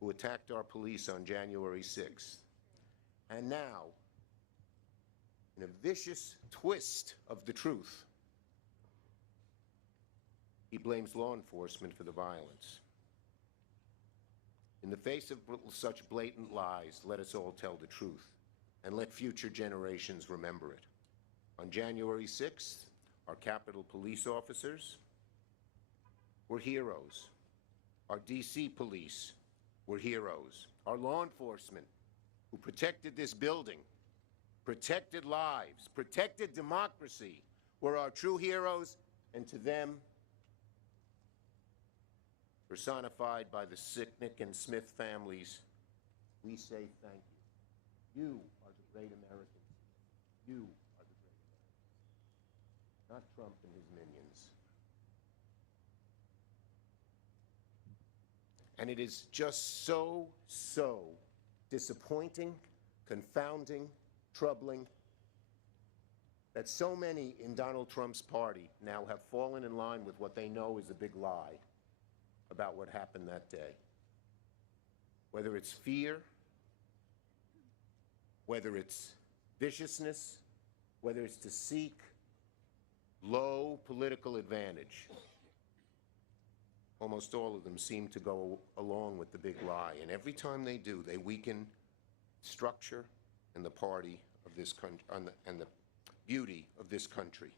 who attacked our police on January 6th. And now, in a vicious twist of the truth, he blames law enforcement for the violence. In the face of such blatant lies, let us all tell the truth, and let future generations remember it. On January 6th, our Capitol police officers were heroes. Our DC police were heroes. Our law enforcement, who protected this building, protected lives, protected democracy, were our true heroes, and to them, personified by the Sicknick and Smith families, we say thank you. You are the great Americans. You are the great Americans, not Trump and his minions. And it is just so disappointing, confounding, troubling that so many in Donald Trump's party now have fallen in line with what they know is a big lie about what happened that day. Whether it's fear, whether it's viciousness, whether it's to seek low political advantage, almost all of them seem to go along with the big lie. And every time they do, they weaken structure and the party of this country and the beauty of this country.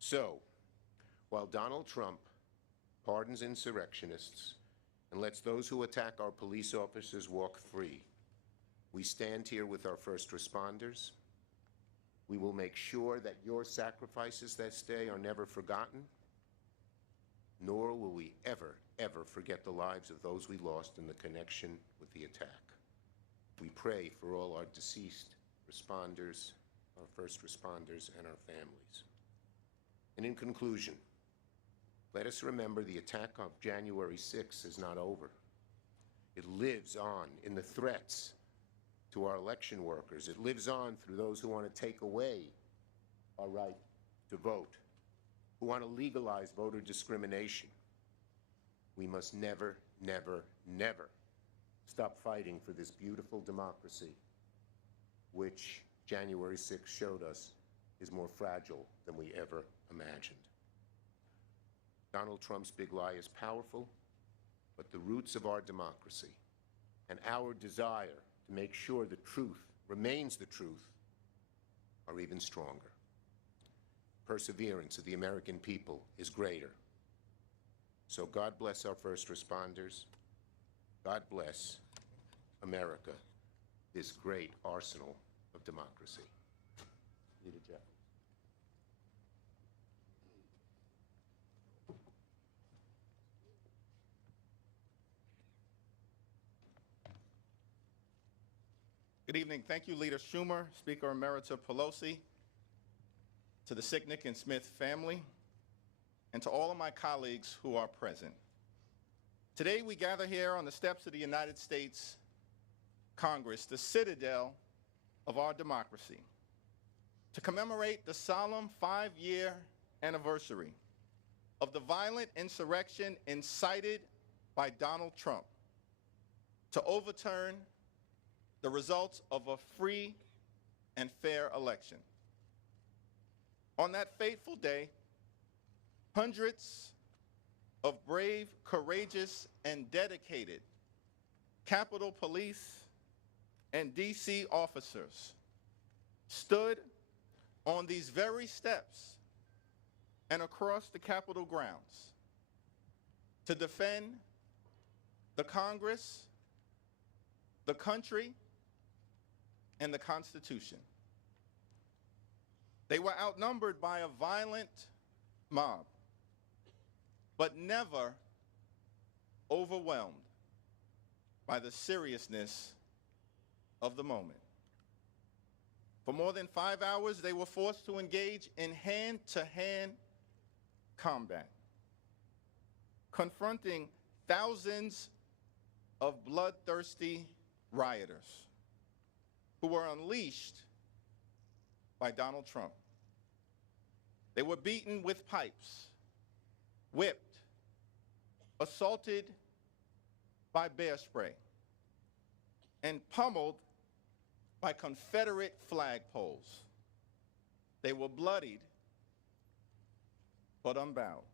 So, while Donald Trump pardons insurrectionists and lets those who attack our police officers walk free, we stand here with our first responders. We will make sure that your sacrifices this day are never forgotten, nor will we ever forget the lives of those we lost in the connection with the attack. We pray for all our deceased responders, our first responders, and our families. And in conclusion, let us remember the attack of January 6th is not over. It lives on in the threats to our election workers. It lives on through those who want to take away our right to vote, who want to legalize voter discrimination. We must never stop fighting for this beautiful democracy, which January 6th showed us is more fragile than we ever imagined. Donald Trump's big lie is powerful, but the roots of our democracy and our desire to make sure the truth remains the truth are even stronger. Perseverance of the American people is greater. So God bless our first responders. God bless America, this great arsenal of democracy. Leader Jeffries. Good evening. Thank you, Leader Schumer, Speaker Emerita Pelosi, to the Sicknick and Smith family, and to all of my colleagues who are present. Today we gather here on the steps of the United States Congress, the citadel of our democracy, to commemorate the solemn 5-year anniversary of the violent insurrection incited by Donald Trump to overturn the results of a free and fair election. On that fateful day, hundreds of brave, courageous, and dedicated Capitol Police and DC officers stood on these very steps and across the Capitol grounds to defend the Congress, the country, and the Constitution. They were outnumbered by a violent mob, but never overwhelmed by the seriousness of the moment. For more than 5 hours, they were forced to engage in hand-to-hand combat, confronting thousands of bloodthirsty rioters who were unleashed by Donald Trump. They were beaten with pipes, whipped, assaulted, by bear spray and pummeled by Confederate flagpoles. They were bloodied, but unbowed.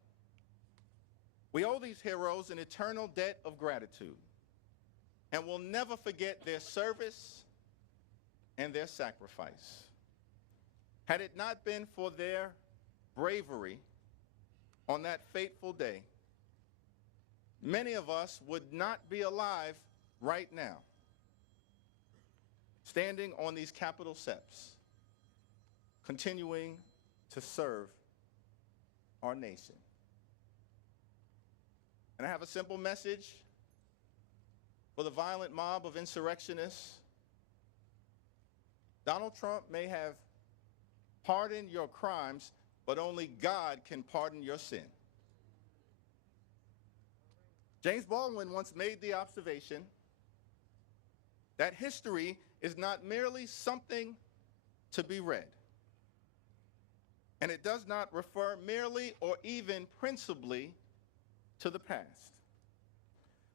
We owe these heroes an eternal debt of gratitude, and will never forget their service and their sacrifice. Had it not been for their bravery on that fateful day, many of us would not be alive right now, standing on these Capitol steps, continuing to serve our nation. And I have a simple message for the violent mob of insurrectionists. Donald Trump may have pardoned your crimes, but only God can pardon your sin. James Baldwin once made the observation that history is not merely something to be read, and it does not refer merely or even principally to the past.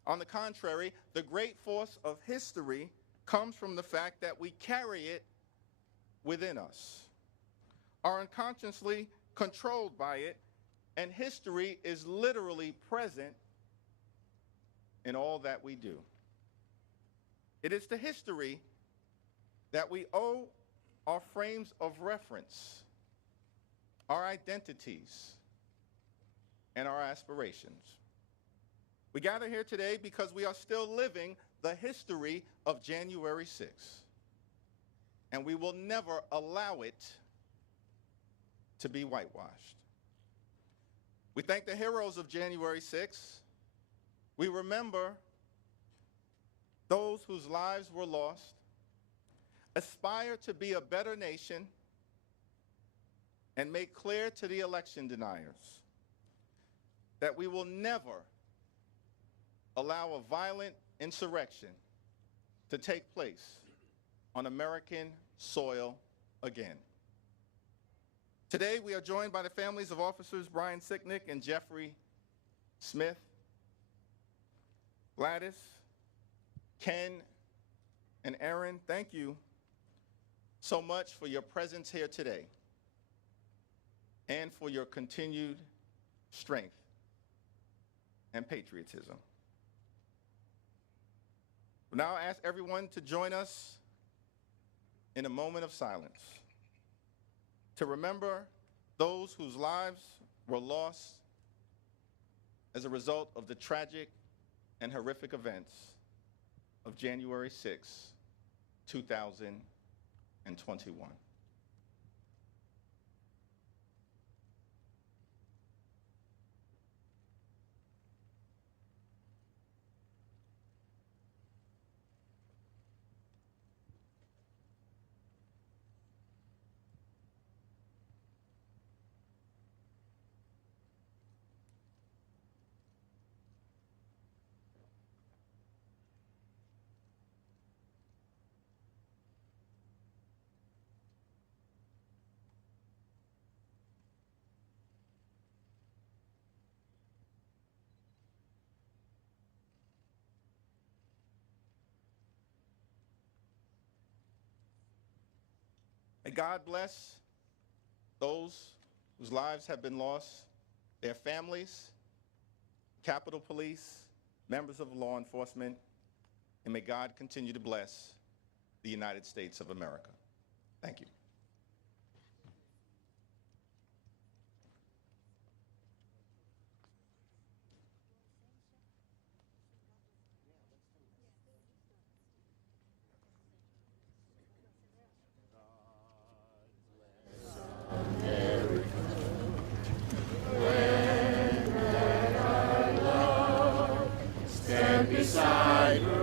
On the contrary, the great force of history comes from the fact that we carry it within us, are unconsciously controlled by it, and history is literally present in all that we do. It is to history that we owe our frames of reference, our identities, and our aspirations. We gather here today because we are still living the history of January 6th, and we will never allow it to be whitewashed. We thank the heroes of January 6th. We remember those whose lives were lost, aspire to be a better nation, and make clear to the election deniers that we will never allow a violent insurrection to take place on American soil again. Today, we are joined by the families of officers Brian Sicknick and Jeffrey Smith, Gladys, Ken, and Aaron. Thank you so much for your presence here today and for your continued strength and patriotism. We'll now ask everyone to join us in a moment of silence to remember those whose lives were lost as a result of the tragic and horrific events of January 6, 2021. May God bless those whose lives have been lost, their families, Capitol Police, members of law enforcement, and may God continue to bless the United States of America. Thank you. Beside her.